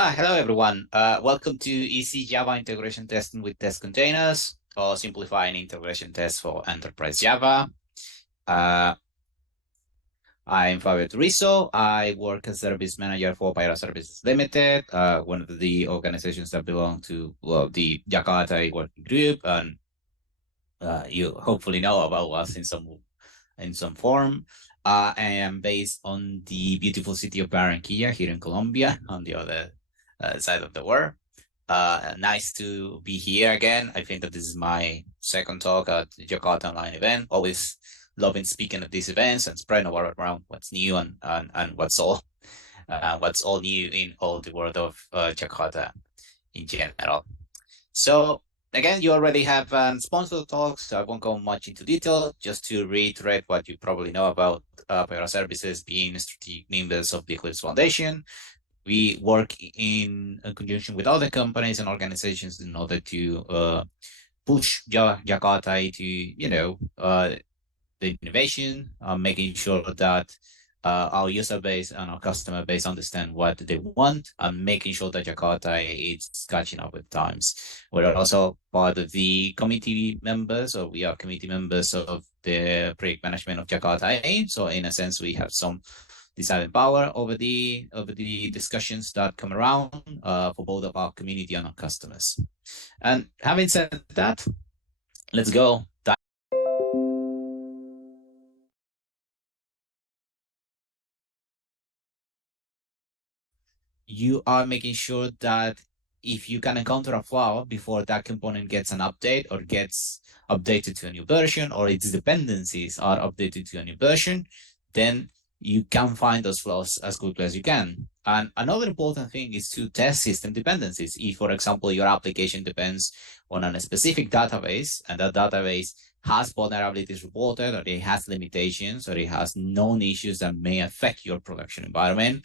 Hello everyone. Welcome to Easy Java Integration Testing with Testcontainers, or simplifying integration tests for enterprise Java. I'm Fabio Turizo. I work as service manager for Microservices Limited, one of the organizations that belong to the Jakarta working group, and you hopefully know about us in some form. I am based on the beautiful city of Barranquilla here in Colombia, on the other side of the world. Nice to be here again. I think that this is my second talk at the Jakarta Online event. Always loving speaking at these events and spreading around what's new and what's all new in all the world of Jakarta in general. So again, you already have sponsored talks, so I won't go much into detail. Just to reiterate what you probably know about Microservices being strategic members of the Eclipse Foundation. We work in conjunction with other companies and organizations in order to push Jakarta to, the innovation, making sure that our user base and our customer base understand what they want, and making sure that Jakarta is catching up with times. We're also part of the committee members, or we are committee members of the project management of Jakarta. So in a sense, we have some deciding power over the discussions that come around for both of our community and our customers. And having said that, let's go. You are making sure that if you can encounter a flaw before that component gets an update or gets updated to a new version, or its dependencies are updated to a new version, then you can find those flaws as quickly as you can. And another important thing is to test system dependencies. If, for example, your application depends on a specific database, and that database has vulnerabilities reported, or it has limitations, or it has known issues that may affect your production environment,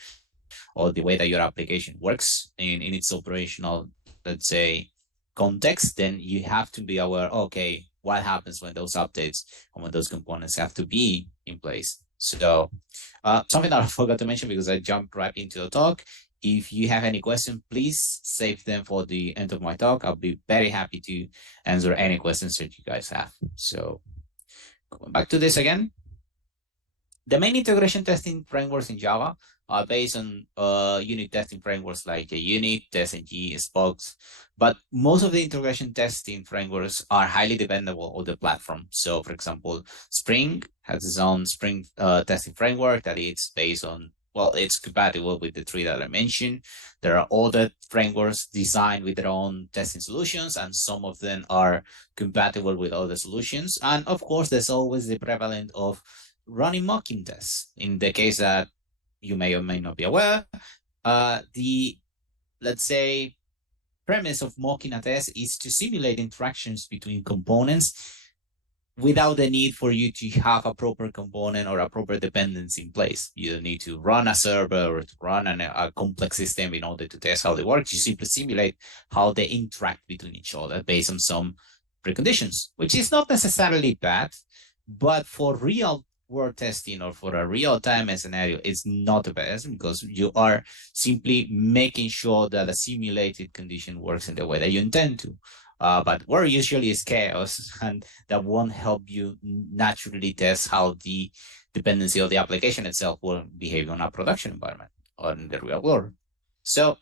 or the way that your application works in its operational, let's say, context, then you have to be aware, okay, what happens when those updates and when those components have to be in place. So something that I forgot to mention because I jumped right into the talk. If you have any questions, please save them for the end of my talk. I'll be very happy to answer any questions that you guys have. So going back to this again. The main integration testing frameworks in Java are based on unit testing frameworks like JUnit, TestNG, Spokes, but most of the integration testing frameworks are highly dependable on the platform. So, for example, Spring has its own Spring testing framework that is based on, well, it's compatible with the three that I mentioned. There are other frameworks designed with their own testing solutions, and some of them are compatible with other solutions. And of course, there's always the prevalence of running mocking tests. In the case that you may or may not be aware, let's say, premise of mocking a test is to simulate interactions between components without the need for you to have a proper component or a proper dependency in place. You don't need to run a server or to run a complex system in order to test how they work. You simply simulate how they interact between each other based on some preconditions, which is not necessarily bad, but for real world testing or for a real-time scenario, it's not the best, because you are simply making sure that a simulated condition works in the way that you intend to. But what usually is chaos, and that won't help you naturally test how the dependency of the application itself will behave on a production environment or in the real world. So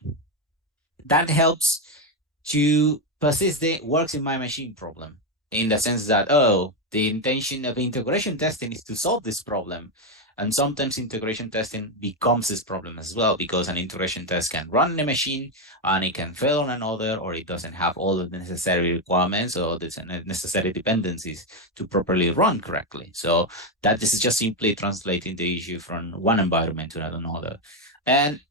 that helps to persist the works in my machine problem, in the sense that, oh, the intention of integration testing is to solve this problem. And sometimes integration testing becomes this problem as well, because an integration test can run in a machine and it can fail on another, or it doesn't have all of the necessary requirements or the necessary dependencies to properly run correctly. So that this is just simply translating the issue from one environment to another. And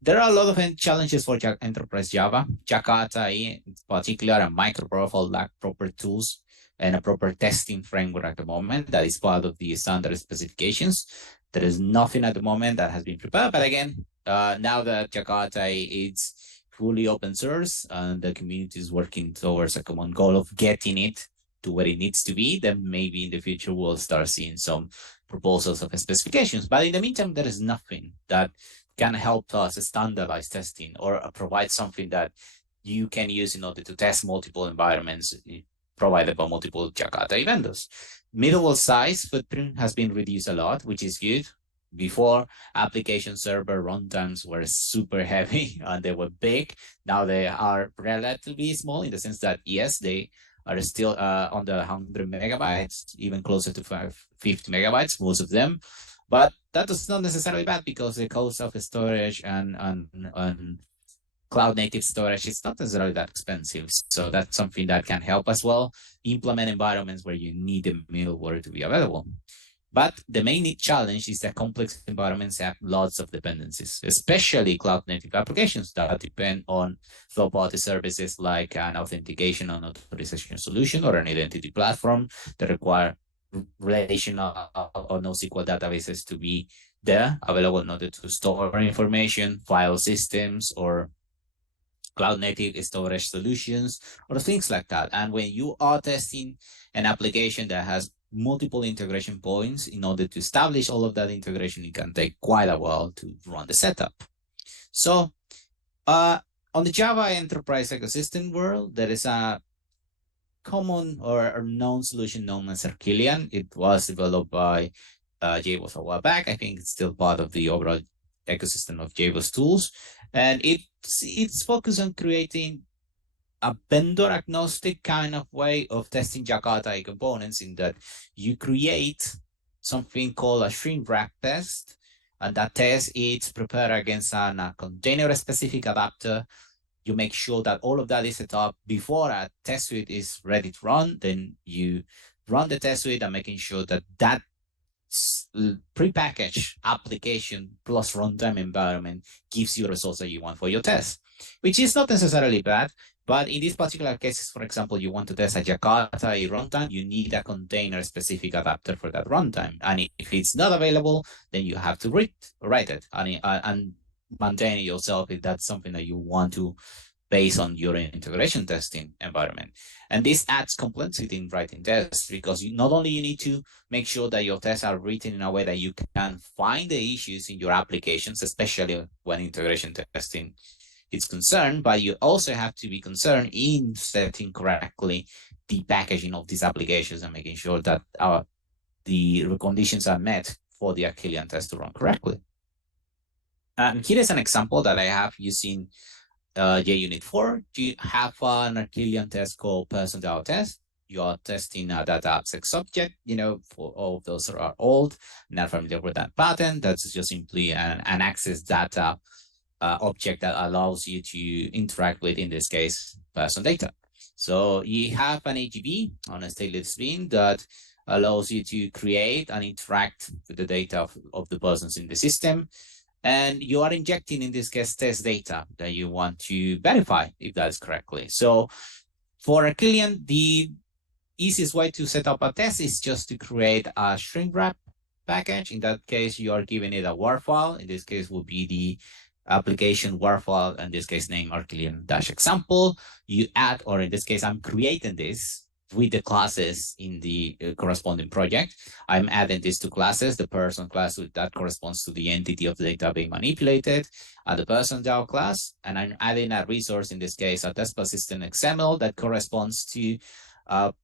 there are a lot of challenges for enterprise Java. Jakarta, in particular, and microprofile lack proper tools and a proper testing framework at the moment that is part of the standard specifications. There is nothing at the moment that has been prepared, but again, now that Jakarta is fully open source and the community is working towards a common goal of getting it to where it needs to be, then maybe in the future we'll start seeing some proposals of specifications. But in the meantime, there is nothing that can help us standardize testing or provide something that you can use in order to test multiple environments provided by multiple Jakarta vendors. Middleware size footprint has been reduced a lot, which is good. Before, application server runtimes were super heavy and they were big. Now they are relatively small in the sense that, yes, they are still under 100 megabytes, even closer to 50 megabytes, most of them. But that is not necessarily bad because the cost of storage and cloud native storage is not necessarily that expensive. So that's something that can help as well implement environments where you need the middleware to be available. But the main challenge is that complex environments have lots of dependencies, especially cloud native applications that depend on third-party services like an authentication and authorization solution or an identity platform that require relational or NoSQL databases to be there, available in order to store information, file systems, or cloud native storage solutions, or things like that. And when you are testing an application that has multiple integration points, in order to establish all of that integration, it can take quite a while to run the setup. So on the Java enterprise ecosystem world, there is a common or known solution known as Arquillian. It was developed by JBoss a while back. I think it's still part of the overall ecosystem of JBoss tools. And it's focused on creating a vendor agnostic kind of way of testing Jakarta components, in that you create something called a shrink wrap test, and that test is prepared against a container specific adapter. You make sure that all of that is set up before a test suite is ready to run. Then you run the test suite and making sure that that prepackaged application plus runtime environment gives you results that you want for your test, which is not necessarily bad. But in these particular cases, for example, you want to test a Jakarta runtime, you need a container-specific adapter for that runtime. And if it's not available, then you have to write it and maintain it yourself if that's something that you want to base on your integration testing environment. And this adds complexity in writing tests, because not only you need to make sure that your tests are written in a way that you can find the issues in your applications, especially when integration testing is concerned, but you also have to be concerned in setting correctly the packaging of these applications and making sure that the conditions are met for the Arquillian test to run correctly. And here is an example that I have using JUnit 4. You have an Arquillian test called person.test. test. You are testing a data abstract object. For all of those that are old, not familiar with that pattern, that's just simply an access data object that allows you to interact with, in this case, person data. So you have an AGB on a stateless stream that allows you to create and interact with the data of the persons in the system. And you are injecting, in this case, test data that you want to verify if that is correctly. So for Arquillian, the easiest way to set up a test is just to create a shrink wrap package. In that case, you are giving it a WAR file. In this case, will be the application WAR file, in this case, name Arquillian-example. You add, or in this case, I'm creating this with the classes in the corresponding project. I'm adding these two classes, the person class that corresponds to the entity of the data being manipulated, and the person DAO class, and I'm adding a resource, in this case, a test persistent XML that corresponds to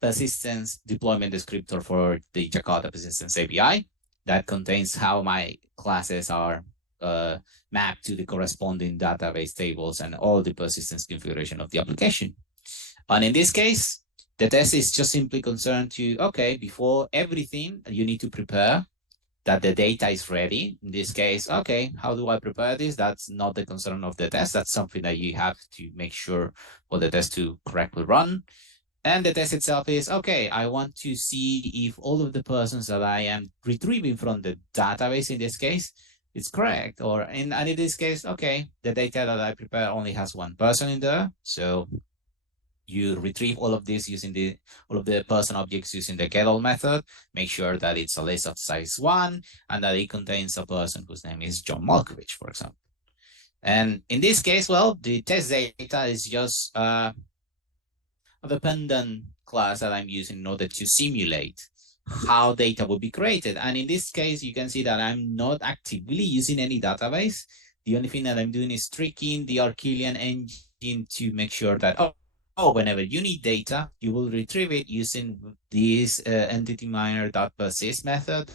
persistence deployment descriptor for the Jakarta Persistence API that contains how my classes are mapped to the corresponding database tables and all the persistence configuration of the application. And in this case, the test is just simply concerned to, okay, before everything, you need to prepare that the data is ready. In this case, okay, how do I prepare this? That's not the concern of the test. That's something that you have to make sure for the test to correctly run. And the test itself is, okay, I want to see if all of the persons that I am retrieving from the database, in this case, is correct. And in this case, okay, the data that I prepare only has one person in there. So you retrieve all of this using all of the person objects using the getAll method. Make sure that it's a list of size 1 and that it contains a person whose name is John Malkovich, for example. And in this case, well, the test data is just a dependent class that I'm using in order to simulate how data will be created. And in this case, you can see that I'm not actively using any database. The only thing that I'm doing is tricking the Arquillian engine to make sure that, whenever you need data, you will retrieve it using this entity miner.persist method,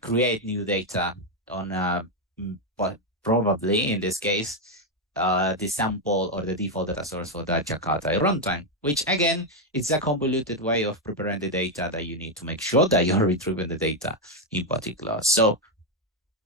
create new data on, but probably in this case, the sample or the default data source for that Jakarta runtime, which again, it's a convoluted way of preparing the data that you need to make sure that you're retrieving the data in particular. So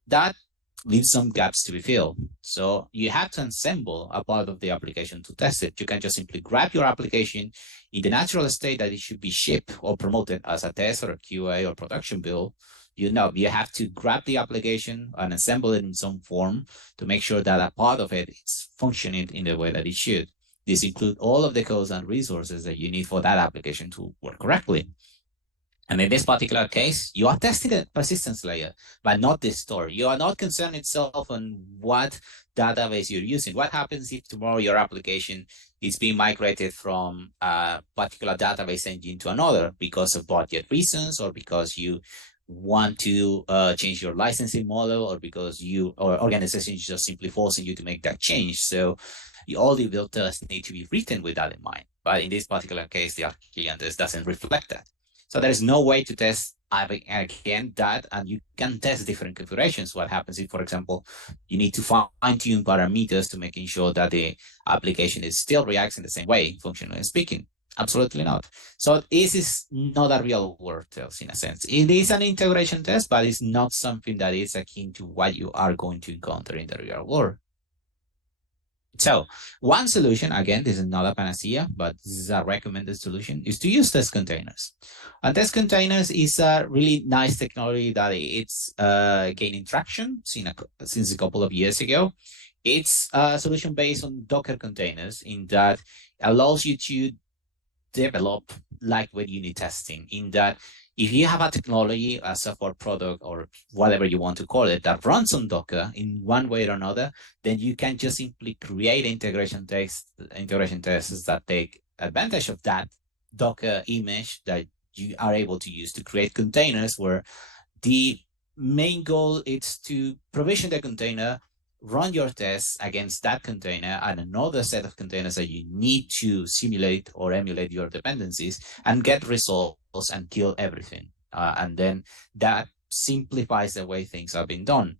that leaves some gaps to be filled. So you have to assemble a part of the application to test it. You can just simply grab your application in the natural state that it should be shipped or promoted as a test or a QA or production build. You have to grab the application and assemble it in some form to make sure that a part of it is functioning in the way that it should. This includes all of the codes and resources that you need for that application to work correctly. And in this particular case, you are testing the persistence layer, but not the store. You are not concerned itself on what database you're using. What happens if tomorrow your application is being migrated from a particular database engine to another because of budget reasons, or because you want to change your licensing model, or because or organization is just simply forcing you to make that change. So all the build tests need to be written with that in mind. But in this particular case, the Arquillian test doesn't reflect that. So there's no way to test again that, and you can test different configurations. What happens if, for example, you need to fine-tune parameters to making sure that the application still reacts in the same way, functionally speaking? Absolutely not. So this is not a real world test in a sense. It is an integration test, but it's not something that is akin to what you are going to encounter in the real world. So one solution, again, this is not a panacea, but this is a recommended solution, is to use Testcontainers. And Testcontainers is a really nice technology that it's gaining traction since a couple of years ago. It's a solution based on Docker containers, in that allows you to develop like with unit testing, in that if you have a technology, a software product, or whatever you want to call it, that runs on Docker in one way or another, then you can just simply create integration tests that take advantage of that Docker image that you are able to use to create containers, where the main goal is to provision the container, run your tests against that container and another set of containers that you need to simulate or emulate your dependencies, and get results and kill everything. And then that simplifies the way things have been done.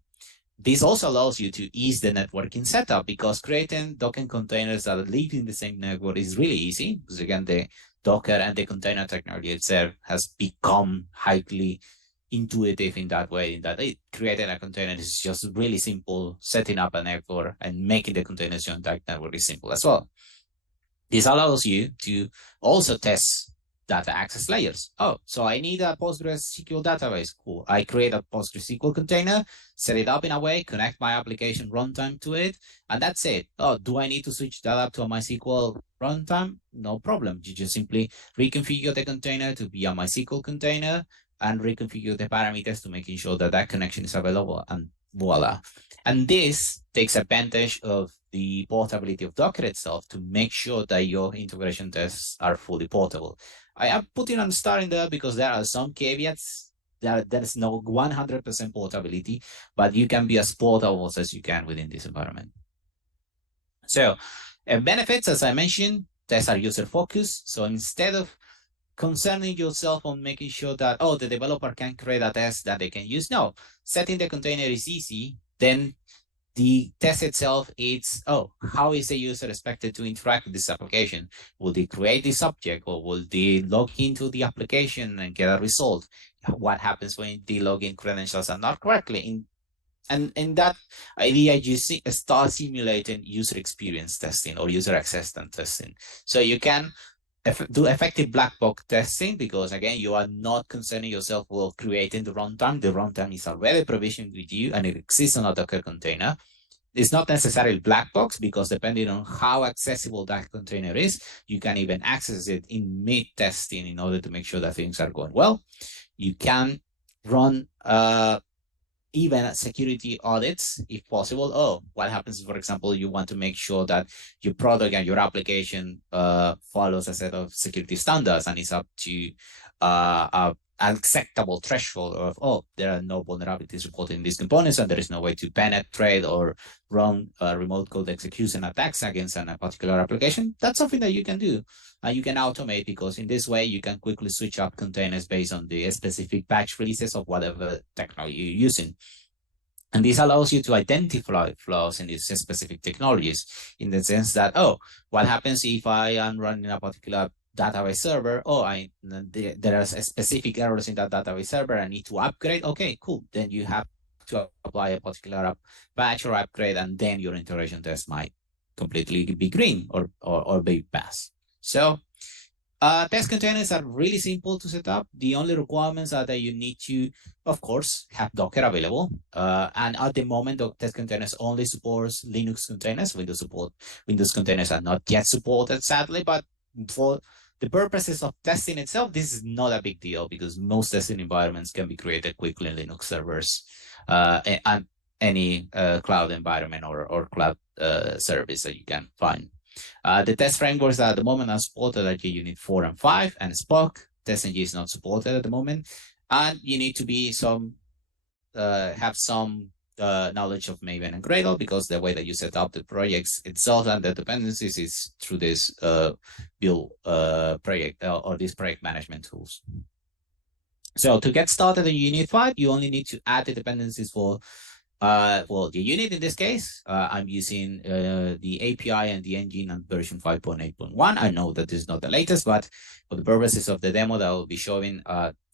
This also allows you to ease the networking setup, because creating Docker containers that live in the same network is really easy, because again, the Docker and the container technology itself has become highly intuitive in that way, in that creating a container is just really simple. Setting up a network and making the containers join that network is simple as well. This allows you to also test data access layers. So I need a PostgreSQL database. Cool. I create a PostgreSQL container, set it up in a way, connect my application runtime to it, and that's it. Do I need to switch that up to a MySQL runtime? No problem. You just simply reconfigure the container to be a MySQL container and reconfigure the parameters to making sure that that connection is available, and voila. And this takes advantage of the portability of Docker itself to make sure that your integration tests are fully portable. I am putting on star in there because there are some caveats. There is no 100% portability, but you can be as portable as you can within this environment. So benefits, as I mentioned, tests are user-focused. So instead of concerning yourself on making sure that, the developer can create a test that they can use, no, setting the container is easy. Then the test itself is, how is the user expected to interact with this application? Will they create this object, or will they log into the application and get a result? What happens when the login credentials are not correctly? And in that idea, you start simulating user experience testing or user acceptance testing. So you can do effective black box testing, because again, you are not concerning yourself with creating the runtime. The runtime is already provisioned with you and it exists on a Docker container. It's not necessarily black box, because depending on how accessible that container is, you can even access it in mid-testing in order to make sure that things are going well. You can run even security audits if possible. What happens, for example, you want to make sure that your product and your application follows a set of security standards and is up to acceptable threshold of, oh, there are no vulnerabilities reported in these components and there is no way to penetrate or run remote code execution attacks against a particular application, that's something that you can do. And you can automate, because in this way you can quickly switch up containers based on the specific patch releases of whatever technology you're using. And this allows you to identify flaws in these specific technologies, in the sense that, oh, what happens if I am running a particular database server? Oh, there are specific errors in that database server. I need to upgrade. Okay, cool. Then you have to apply a particular patch or upgrade, and then your integration test might completely be green or be pass. So test containers are really simple to set up. The only requirements are that you need to, of course, have Docker available. And at the moment, the test containers only supports Linux containers. Windows containers are not yet supported, sadly, but for the purposes of testing itself, this is not a big deal, because most testing environments can be created quickly in Linux servers and any cloud environment or cloud service that you can find. The test frameworks at the moment are supported at JUnit 4 and 5, and Spock. TestNG is not supported at the moment, and you need to be have some knowledge of Maven and Gradle, because the way that you set up the projects itself and the dependencies is through this build project or these project management tools. So to get started in Unit 5, you only need to add the dependencies for the unit. In this case, I'm using the API and the engine on version 5.8.1. I know that this is not the latest, but for the purposes of the demo that I'll be showing,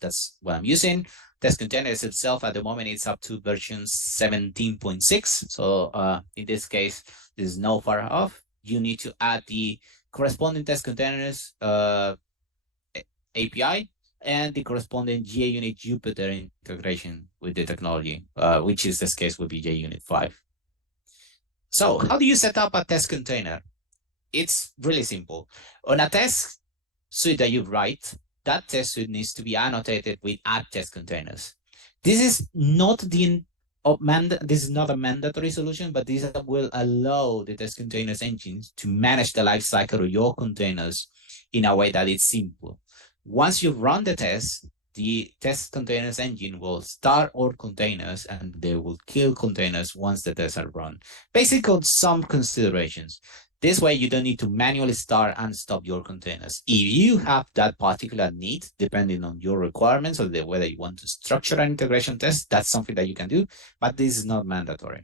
that's what I'm using. Testcontainers itself at the moment it's up to version 17.6. So in this case, this is no far off. You need to add the corresponding Testcontainers API and the corresponding JUnit Jupyter integration with the technology, which is this case would be JUnit 5. So how do you set up a test container? It's really simple. On a test suite that you write, that test suite needs to be annotated with add test containers. This is not a mandatory solution, but this will allow the test containers engines to manage the lifecycle of your containers in a way that it's simple. Once you run the test, the test containers engine will start all containers and they will kill containers once the tests are run. Basically, some considerations. This way, you don't need to manually start and stop your containers. If you have that particular need, depending on your requirements or whether you want to structure an integration test, that's something that you can do, but this is not mandatory.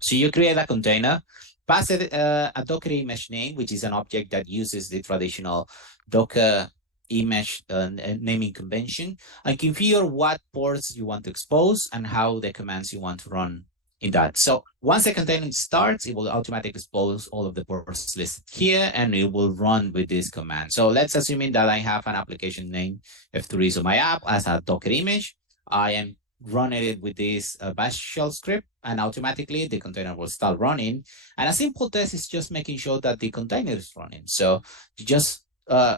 So you create a container, pass it a Docker image name, which is an object that uses the traditional Docker image naming convention, and configure what ports you want to expose and how the commands you want to run in that. So once the container starts, it will automatically expose all of the ports listed here, and it will run with this command. So let's assume that I have an application name F3 of my app as a Docker image. I am running it with this bash shell script, and automatically the container will start running. And a simple test is just making sure that the container is running. So you just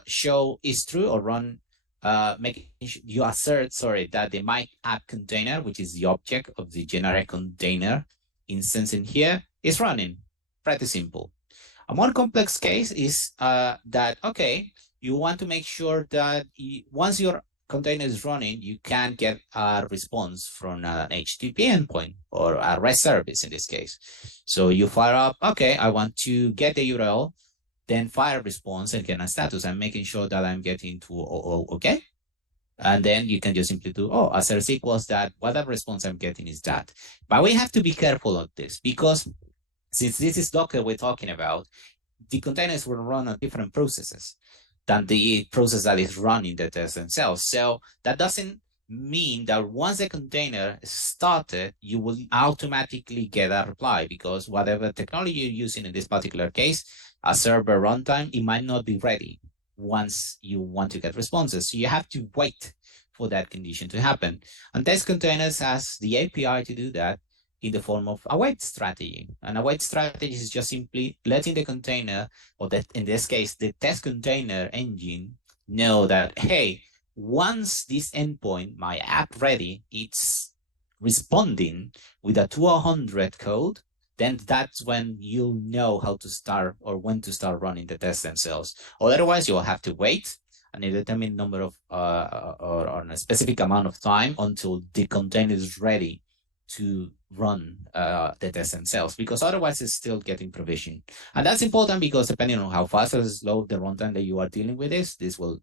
show is true or run, you assert, that the my app container, which is the object of the generic container instance in here, is running. Pretty simple. A more complex case is that, okay, you want to make sure that once your container is running, you can get a response from an HTTP endpoint or a REST service in this case. So you fire up, okay, I want to get the URL, then fire response and get a status. I'm making sure that I'm getting to okay. And then you can just simply do, assert equals that, whatever response I'm getting is that. But we have to be careful of this, because since this is Docker we're talking about, the containers will run on different processes than the process that is running the tests themselves. So that doesn't mean that once the container is started, you will automatically get a reply, because whatever technology you're using in this particular case, a server runtime, it might not be ready once you want to get responses. So you have to wait for that condition to happen. And Testcontainers has the API to do that in the form of a wait strategy. And a wait strategy is just simply letting the container, or that in this case, the test container engine, know that, hey, once this endpoint, my app ready, it's responding with a 200 code, then that's when you'll know how to start or when to start running the tests themselves. Otherwise, you'll have to wait an indeterminate number of or a specific amount of time until the container is ready to run the test themselves, because otherwise it's still getting provisioned. And that's important because depending on how fast or slow the runtime that you are dealing with this will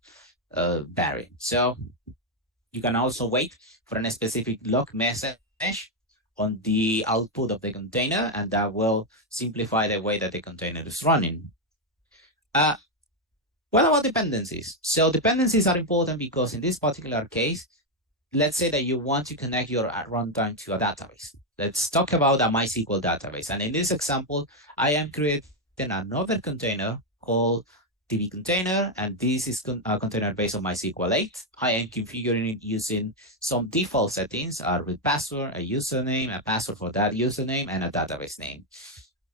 vary. So you can also wait for a specific log message on the output of the container, and that will simplify the way that the container is running. What about dependencies? So dependencies are important because in this particular case, let's say that you want to connect your runtime to a database. Let's talk about a MySQL database. And in this example, I am creating another container called DB container, and this is a container based on MySQL 8. I am configuring it using some default settings, a root password, a username, a password for that username, and a database name.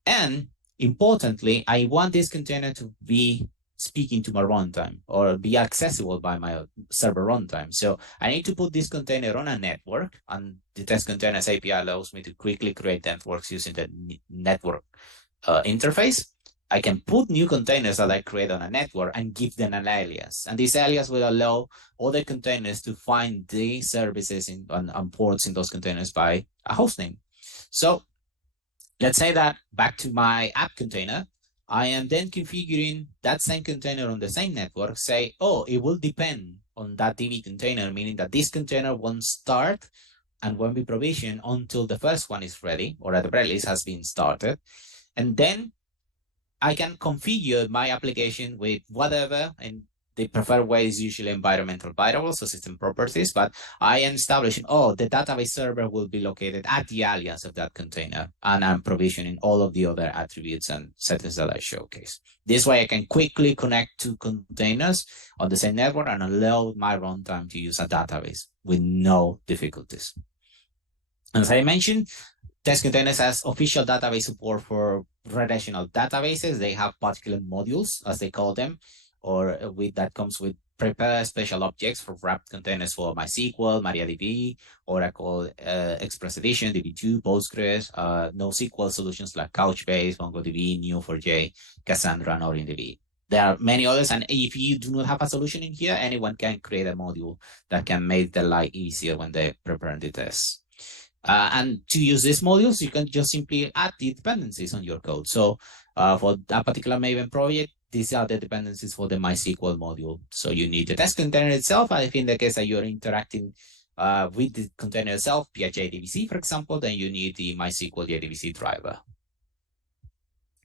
And importantly, I want this container to be speaking to my runtime or be accessible by my server runtime. So I need to put this container on a network, and the Testcontainers API allows me to quickly create networks using the network interface. I can put new containers that I create on a network and give them an alias. And this alias will allow other containers to find the services and ports in those containers by a hostname. So let's say that back to my app container, I am then configuring that same container on the same network, say, oh, it will depend on that DB container, meaning that this container won't start and won't be provisioned until the first one is ready, or at the very least has been started. And then I can configure my application with whatever, and the preferred way is usually environmental variables, so system properties, but I am establishing, oh, the database server will be located at the alias of that container, and I'm provisioning all of the other attributes and settings that I showcase. This way I can quickly connect two containers on the same network and allow my runtime to use a database with no difficulties. As I mentioned, Testcontainers has official database support for relational databases. They have particular modules, as they call them, or that comes with prepared special objects for wrapped containers for MySQL, MariaDB, Oracle Express Edition, DB2, Postgres, NoSQL solutions like Couchbase, MongoDB, Neo4j, Cassandra, and OrientDB. There are many others, and if you do not have a solution in here, anyone can create a module that can make their life easier when they prepare the tests. And to use these modules, you can just simply add the dependencies on your code. So for that particular Maven project, these are the dependencies for the MySQL module. So you need the test container itself. And if in the case that you're interacting with the container itself via JDBC, for example, then you need the MySQL JDBC driver.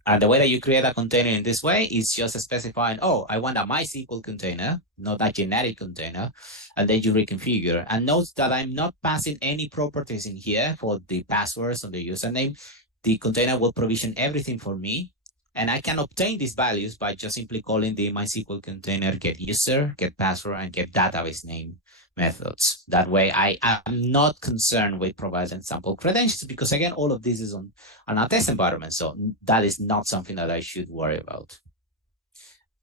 And the way that you create a container in this way is just specifying, oh, I want a MySQL container, not a generic container, and then you reconfigure. And note that I'm not passing any properties in here for the passwords or the username. The container will provision everything for me, and I can obtain these values by just simply calling the MySQL container get user, get password, and get database name methods. That way I am not concerned with providing sample credentials, because again, all of this is on a test environment. So that is not something that I should worry about.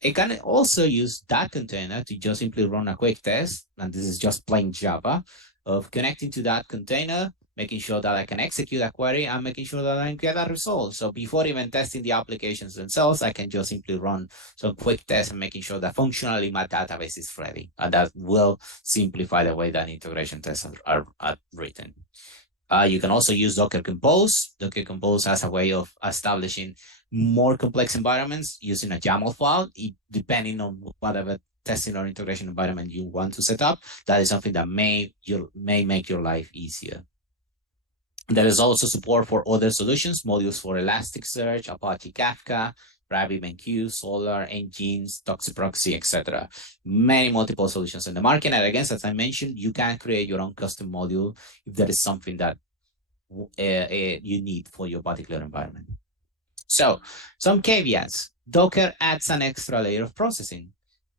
I can also use that container to just simply run a quick test. And this is just plain Java of connecting to that container, making sure that I can execute a query and making sure that I get a result. So before even testing the applications themselves, I can just simply run some quick tests and making sure that functionally my database is ready. And that will simplify the way that integration tests are written. You can also use Docker Compose. Docker Compose has a way of establishing more complex environments using a YAML file, depending on whatever testing or integration environment you want to set up. That is something that may make your life easier. There is also support for other solutions, modules for Elasticsearch, Apache Kafka, RabbitMQ, Solr, Nginx, Toxiproxy, etc. Many multiple solutions in the market. And again, as I mentioned, you can create your own custom module if there is something that you need for your particular environment. So some caveats. Docker adds an extra layer of processing.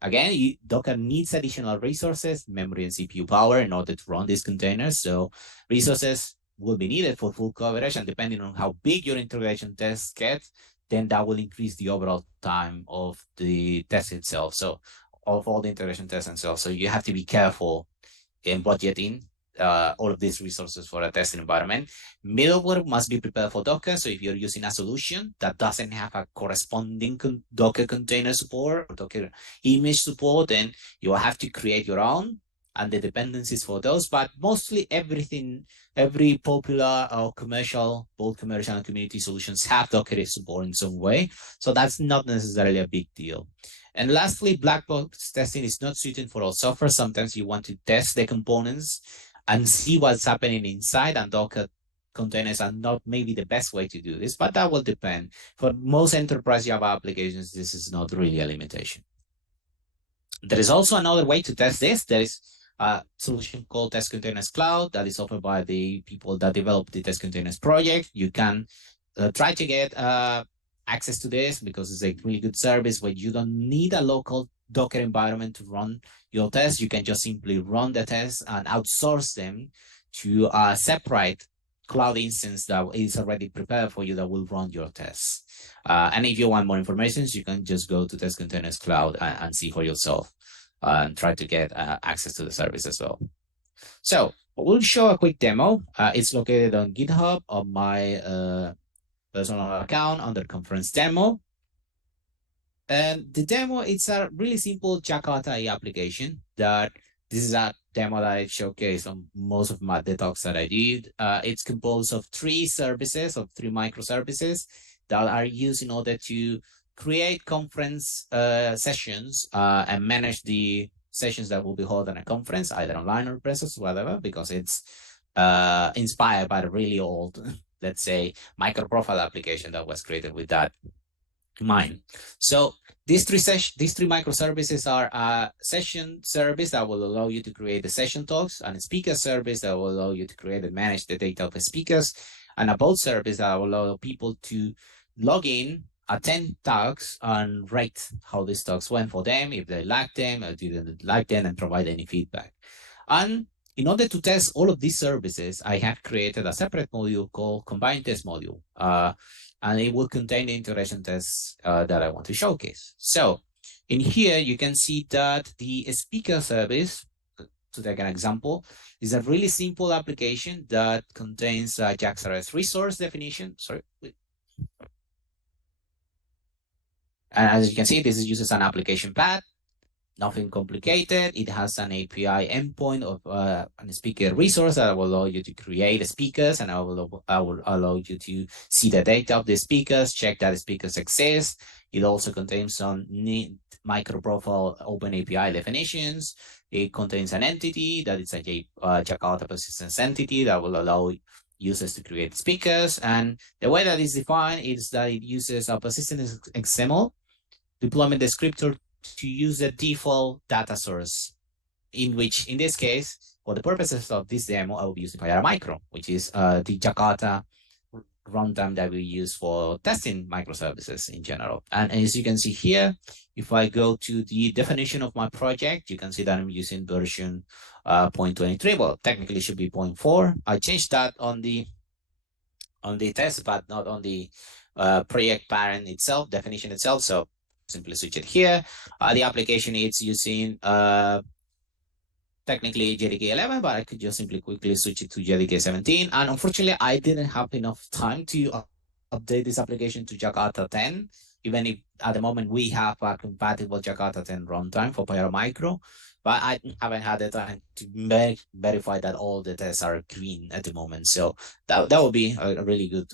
Again, Docker needs additional resources, memory and CPU power in order to run these containers. So resources will be needed for full coverage, and depending on how big your integration tests get, then that will increase the overall time of the test itself. So of all the integration tests themselves. So you have to be careful in budgeting all of these resources for a testing environment. Middleware must be prepared for Docker. So if you're using a solution that doesn't have a corresponding Docker container support or Docker image support, then you will have to create your own and the dependencies for those. But mostly everything, every popular or commercial, both commercial and community solutions have Docker support in some way. So that's not necessarily a big deal. And lastly, black box testing is not suited for all software. Sometimes you want to test the components and see what's happening inside, and Docker containers are not maybe the best way to do this, but that will depend. For most enterprise Java applications, this is not really a limitation. There is also another way to test this. There is a solution called Testcontainers Cloud that is offered by the people that developed the Testcontainers project. You can try to get access to this because it's a really good service where you don't need a local Docker environment to run your tests. You can just simply run the tests and outsource them to a separate cloud instance that is already prepared for you that will run your tests. And if you want more information, you can just go to Testcontainers Cloud and see for yourself and try to get access to the service as well. So we'll show a quick demo. It's located on GitHub on my personal account under conference demo. And the demo, it's a really simple Jakarta application that this is a demo that I showcased on most of the talks that I did. It's composed of 3 services, of 3 microservices that are used in order to create conference sessions and manage the sessions that will be held in a conference, either online or presence, whatever, because it's inspired by the really old, let's say, micro profile application that was created with that in mind. So these three microservices are a session service that will allow you to create the session talks, and a speaker service that will allow you to create and manage the data of the speakers, and a bot service that will allow people to log in, attend talks, and rate how these talks went for them, if they liked them or didn't like them, and provide any feedback. And in order to test all of these services, I have created a separate module called Combined Test Module. And it will contain the integration tests that I want to showcase. So in here, you can see that the speaker service, to take an example, is a really simple application that contains JAX-RS resource definition. Sorry. And as you can see, this uses an application path. Nothing complicated. It has an API endpoint of a speaker resource that will allow you to create speakers, and I will allow you to see the data of the speakers, check that the speakers exist. It also contains some neat micro-profile open API definitions. It contains an entity that is a Jakarta persistence entity that will allow users to create speakers. And the way that is defined is that it uses a persistence XML deployment descriptor to use the default data source, in which, in this case, for the purposes of this demo, I will be using PyRMicro, which is the Jakarta runtime that we use for testing microservices in general. And as you can see here, if I go to the definition of my project, you can see that I'm using version 0.23. Well, technically it should be 0.4. I changed that on the test, but not on the project parent itself, definition itself. So simply switch it here. The application is using technically JDK 11, but I could just simply quickly switch it to JDK 17. And unfortunately, I didn't have enough time to update this application to Jakarta 10, even if at the moment we have a compatible Jakarta 10 runtime for PyRMicro, but I haven't had the time to verify that all the tests are green at the moment. So that would be a really good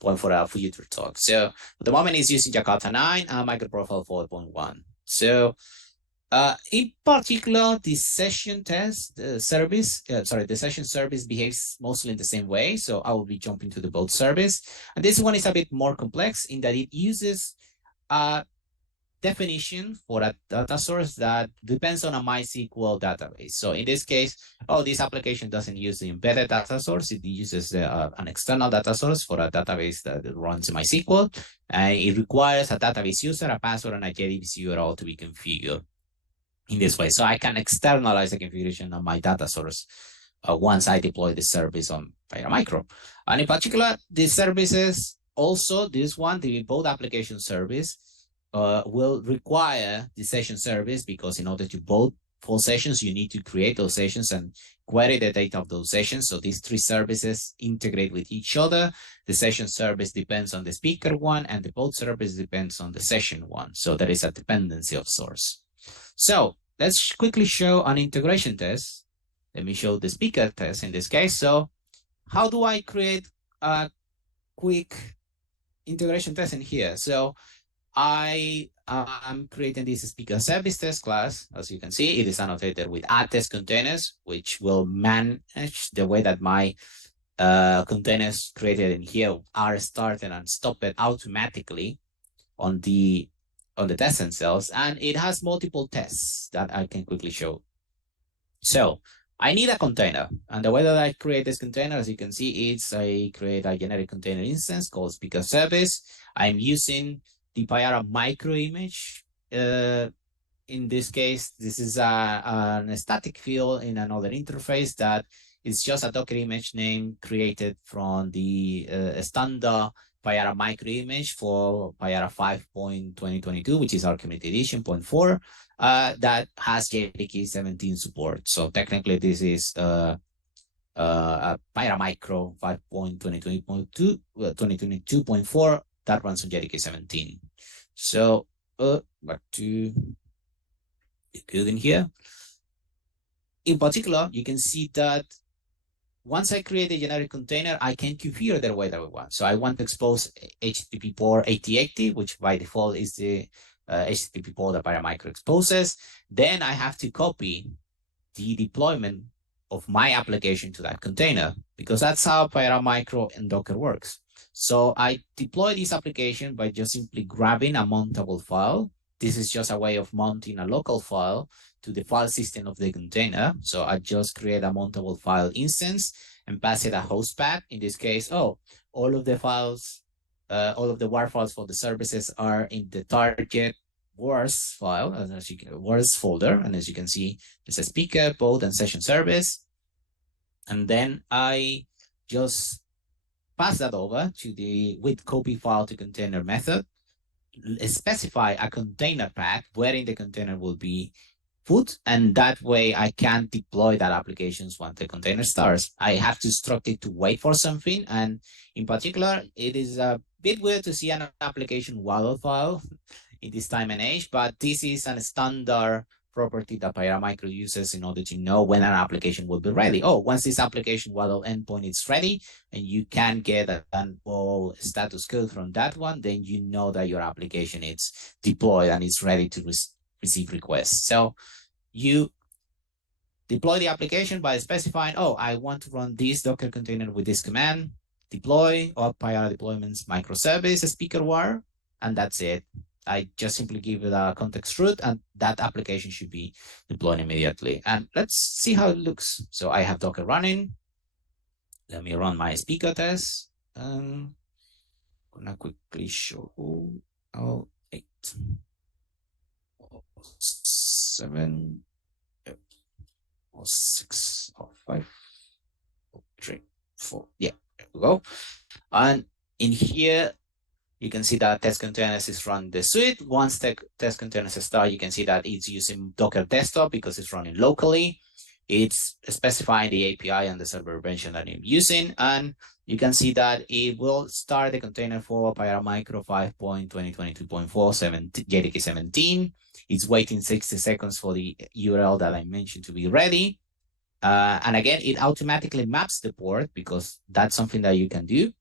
point for our future talk. So at the moment it's using Jakarta 9 and microprofile 4.1. So in particular, the session test service, the session service behaves mostly in the same way. So I will be jumping to the boat service. And this one is a bit more complex in that it uses a definition for a data source that depends on a MySQL database. So in this case, this application doesn't use the embedded data source. It uses an external data source for a database that runs MySQL. And it requires a database user, a password, and a JDBC URL to be configured in this way. So I can externalize the configuration of my data source once I deploy the service on PyRMicro. And in particular, these services also, this one, the both application service, will require the session service, because in order to both for sessions, you need to create those sessions and query the data of those sessions. So these three services integrate with each other. The session service depends on the speaker one, and the post service depends on the session one. So there is a dependency of source. So let's quickly show an integration test. Let me show the speaker test in this case. So how do I create a quick integration test in here? So I am creating this speaker service test class. As you can see, it is annotated with @Testcontainers, which will manage the way that my containers created in here are started and stopped automatically on the test themselves. And it has multiple tests that I can quickly show. So I need a container, and the way that I create this container, as you can see, is I create a generic container instance called speaker service. I'm using the Payara micro image. In this case, this is a static field in another interface that is just a Docker image name created from the standard Payara micro image for Payara 5.2022, which is our community edition 0.4, that has JDK 17 support. So technically, this is a Payara micro 5.2022.4 that runs on JDK 17. So back to the code in here. In particular, you can see that once I create a generic container, I can configure the way that we want. So I want to expose HTTP port 8080, which by default is the HTTP port that Payara micro exposes. Then I have to copy the deployment of my application to that container, because that's how Payara micro and Docker works. So I deploy this application by just simply grabbing a mountable file. This is just a way of mounting a local file to the file system of the container. So I just create a mountable file instance and pass it a host path. In this case, all of the files, all of the WAR files for the services are in the target wars file, as you can, wars folder. And as you can see, there's a speaker, both, and session service. And then I just pass that over to the with copy file to container method, specify a container path wherein the container will be put, and that way I can deploy that applications once the container starts. I have to instruct it to wait for something, and in particular, it is a bit weird to see an application WADL file in this time and age, but this is a standard property that Payara micro uses in order to know when an application will be ready. Once this application WADL endpoint is ready, and you can get an whole status code from that one, then you know that your application is deployed and it's ready to receive requests. So you deploy the application by specifying, I want to run this Docker container with this command, deploy or Payara deployments microservice speaker var, and that's it. I just simply give it a context root, and that application should be deployed immediately. And let's see how it looks. So I have Docker running. Let me run my speaker test. I'm gonna quickly show 8, 7, 6, 5, 3, 4. Yeah, there we go. And in here, you can see that Testcontainers is run the suite. Once Testcontainers start, you can see that it's using Docker Desktop because it's running locally. It's specifying the API and the server version that I'm using. And you can see that it will start the container for Payara micro 5.2022.4 JDK 17. It's waiting 60 seconds for the URL that I mentioned to be ready. And again, it automatically maps the port because that's something that you can do.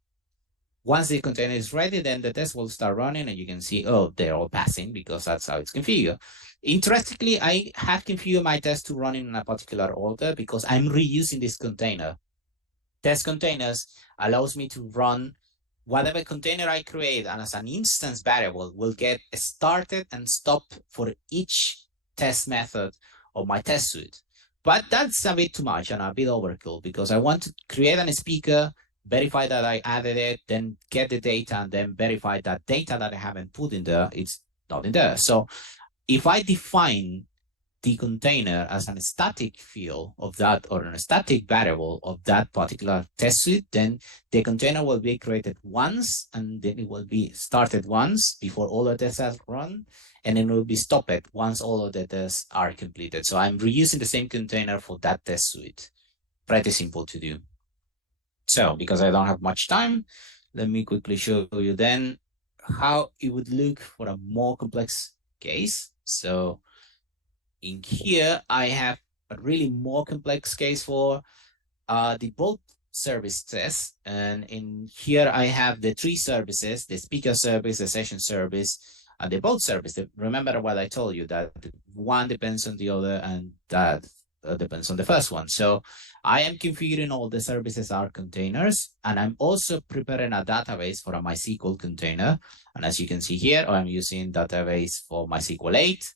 Once the container is ready, then the test will start running, and you can see, they're all passing because that's how it's configured. Interestingly, I have configured my test to run in a particular order because I'm reusing this container. Testcontainers allows me to run whatever container I create, and as an instance variable will get started and stopped for each test method of my test suite. But that's a bit too much and a bit overkill because I want to create a speaker, verify that I added it, then get the data, and then verify that data that I haven't put in there, it's not in there. So if I define the container as a static field of that or a static variable of that particular test suite, then the container will be created once and then it will be started once before all the tests are run, and then it will be stopped once all of the tests are completed. So I'm reusing the same container for that test suite. Pretty simple to do. So because I don't have much time, let me quickly show you then how it would look for a more complex case. So in here, I have a really more complex case for the bulk service test. And in here, I have the three services, the speaker service, the session service, and the bulk service. Remember what I told you, that one depends on the other and that depends on the first one. So I am configuring all the services are containers, and I'm also preparing a database for a MySQL container. And as you can see here, I'm using database for MySQL 8.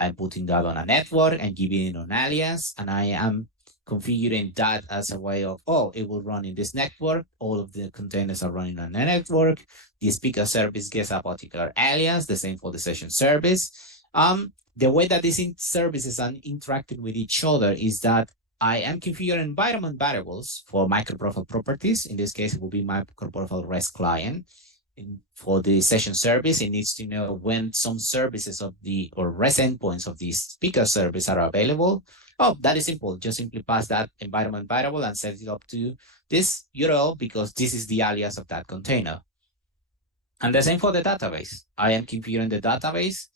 I'm putting that on a network and giving it an alias, and I am configuring that as a way of, oh, it will run in this network. All of the containers are running on a network. The speaker service gets a particular alias, the same for the session service. The way that these services are interacting with each other is that I am configuring environment variables for microprofile properties. In this case, it will be microprofile REST client. For the session service, it needs to know when some services of the or REST endpoints of the speaker service are available. Oh, that is simple. Just simply pass that environment variable and set it up to this URL because this is the alias of that container. And the same for the database. I am configuring the database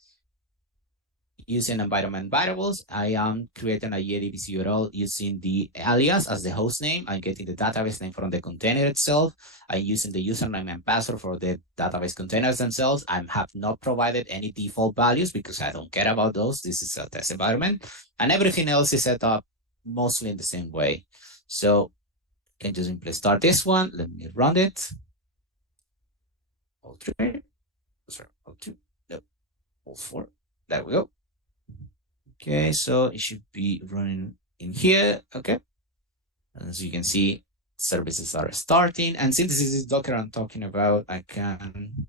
using environment variables. I am creating a JDBC URL using the alias as the host name. I'm getting the database name from the container itself. I'm using the username and password for the database containers themselves. I have not provided any default values because I don't care about those. This is a test environment. And everything else is set up mostly in the same way. So I can just simply start this one. Let me run it. All three. Sorry, all two. No, all four. There we go. Okay, so it should be running in here. Okay. And as you can see, services are starting. And since this is Docker I'm talking about, I can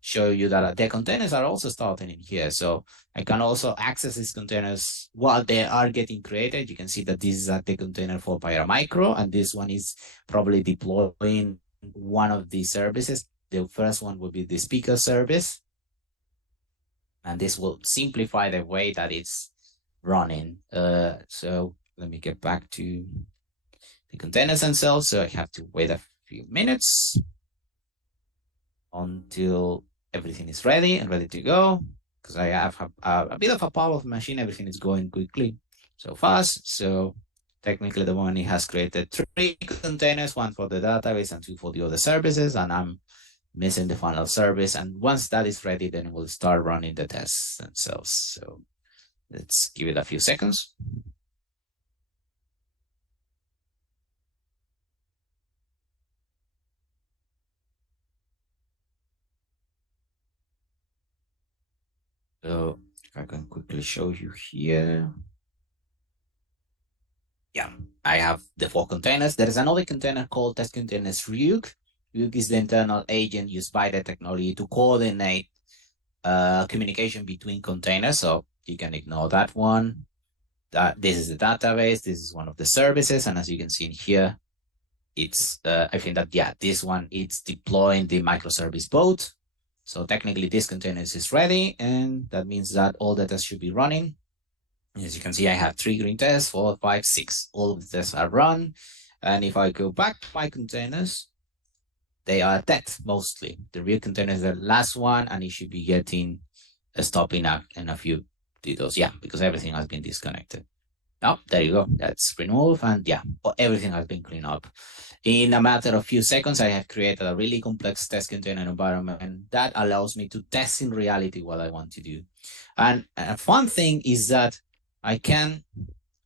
show you that the containers are also starting in here. So I can also access these containers while they are getting created. You can see that this is the container for Pyramicro, and this one is probably deploying one of the services. The first one will be the speaker service. And this will simplify the way that it's running. So let me get back to the containers themselves. So I have to wait a few minutes until everything is ready and ready to go, because I have a bit of a powerful machine. Everything is going quickly, so fast. So technically the one has created 3 containers, 1 for the database and 2 for the other services, and I'm missing the final service. And once that is ready, then we'll start running the tests themselves. So let's give it a few seconds. So if I can quickly show you here. Yeah, I have the 4 containers. There is another container called Testcontainers Requirements. Requirements is the internal agent used by the technology to coordinate communication between containers. So you can ignore that one. This is the database. This is one of the services. And as you can see in here, it's, I think that, yeah, this one, it's deploying the microservice boat. So technically this container is ready, and that means that all the tests should be running. As you can see, I have 3 green tests, 4, 5, 6. All of the tests are run. And if I go back to my containers, they are dead mostly. The real container is the last one, and it should be getting a stopping up in a few details. Yeah, because everything has been disconnected. Oh, there you go. That's removed, and yeah, everything has been cleaned up. In a matter of few seconds, I have created a really complex test container environment, and that allows me to test in reality what I want to do. And a fun thing is that I can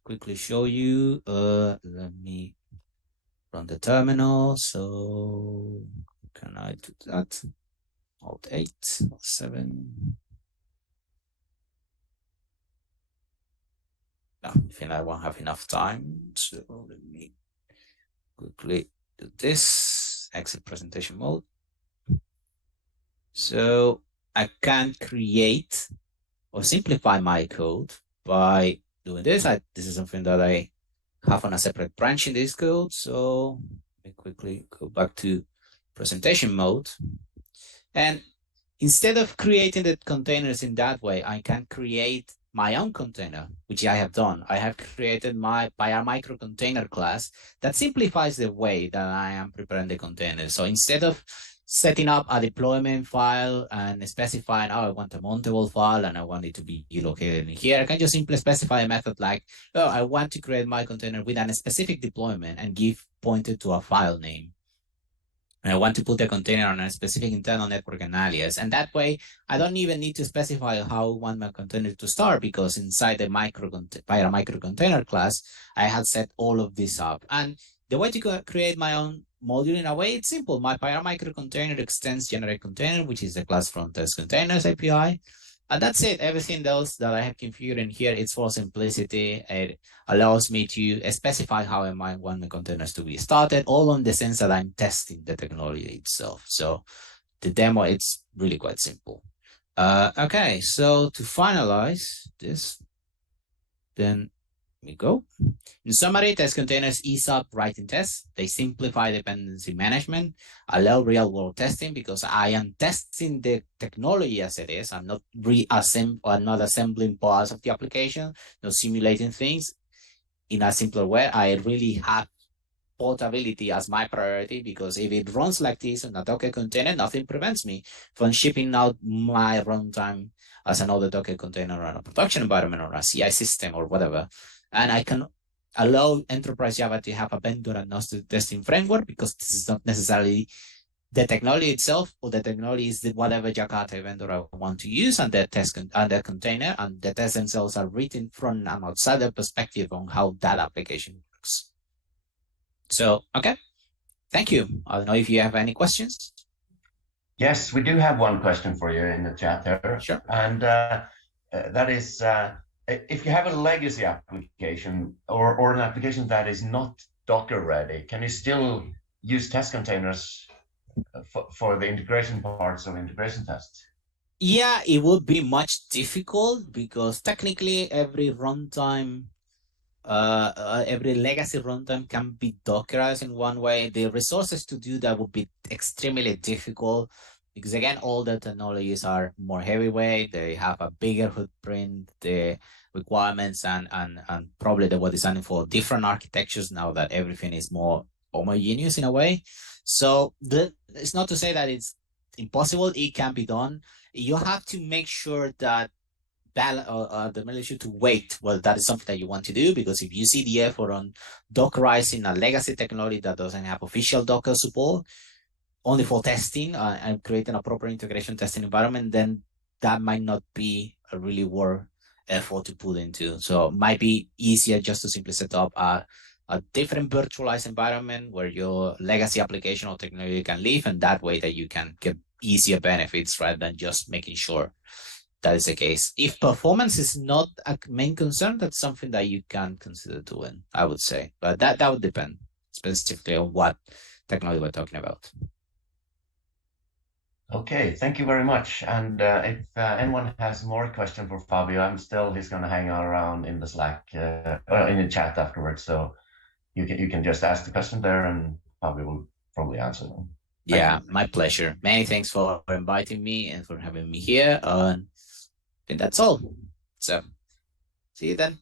quickly show you. Let me run the terminal. So can I do that? Alt 8, Alt 7. No, I think I won't have enough time. So let me quickly do this. Exit presentation mode. So I can create or simplify my code by doing this. This is something that I have on a separate branch in this code. So let me quickly go back to presentation mode. And instead of creating the containers in that way, I can create my own container, which I have done. I have created my microcontainer class that simplifies the way that I am preparing the container. So instead of setting up a deployment file and specifying, oh, I want a mountable file and I want it to be located in here, I can just simply specify a method like, oh, I want to create my container with a specific deployment and give pointer to a file name. And I want to put the container on a specific internal network and alias. And that way, I don't even need to specify how I want my container to start, because inside the microcontainer class, I had set all of this up. And the way to create my own module in a way, it's simple. My microcontainer extends generate container, which is the class from Testcontainers API. And that's it. Everything else that I have configured in here, it's for simplicity. It allows me to specify how I might want my containers to be started, all in the sense that I'm testing the technology itself. So the demo, it's really quite simple. Okay, so to finalize this, then we go. In summary, Testcontainers ease up writing tests. They simplify dependency management, allow real-world testing, because I am testing the technology as it is. I'm not assembling parts of the application, not simulating things in a simpler way. I really have portability as my priority, because if it runs like this in a Docker container, nothing prevents me from shipping out my runtime as another Docker container on a production environment or a CI system or whatever. And I can allow enterprise Java to have a vendor-agnostic testing framework, because this is not necessarily the technology itself, or the technology is whatever Jakarta vendor I want to use, and the test and the container, and the tests themselves are written from an outsider perspective on how that application works. So, okay, thank you. I don't know if you have any questions. Yes, we do have one question for you in the chat there. Sure. And that is, if you have a legacy application or an application that is not Docker ready, can you still use test containers for the integration parts of integration tests? Yeah, it would be much difficult, because technically every runtime, every legacy runtime can be Dockerized in one way. The resources to do that would be extremely difficult, because again, all the technologies are more heavyweight. They have a bigger footprint. The requirements and probably they were designing for different architectures now that everything is more homogeneous in a way. So it's not to say that it's impossible. It can be done. You have to make sure that the military to wait. Well, that is something that you want to do, because if you see the effort on Dockerizing a legacy technology that doesn't have official Docker support, only for testing and creating a proper integration testing environment, then that might not be a really worth effort to put into. So it might be easier just to simply set up a different virtualized environment where your legacy application or technology can live, and that way that you can get easier benefits rather than just making sure that is the case. If performance is not a main concern, that's something that you can consider doing, I would say. But that would depend specifically on what technology we're talking about. Okay, thank you very much. And if anyone has more questions for Fabio, he's going to hang out around in the Slack or in the chat afterwards. So you can just ask the question there, and Fabio will probably answer them. Yeah, my pleasure. Many thanks for inviting me and for having me here. And I think that's all. So see you then.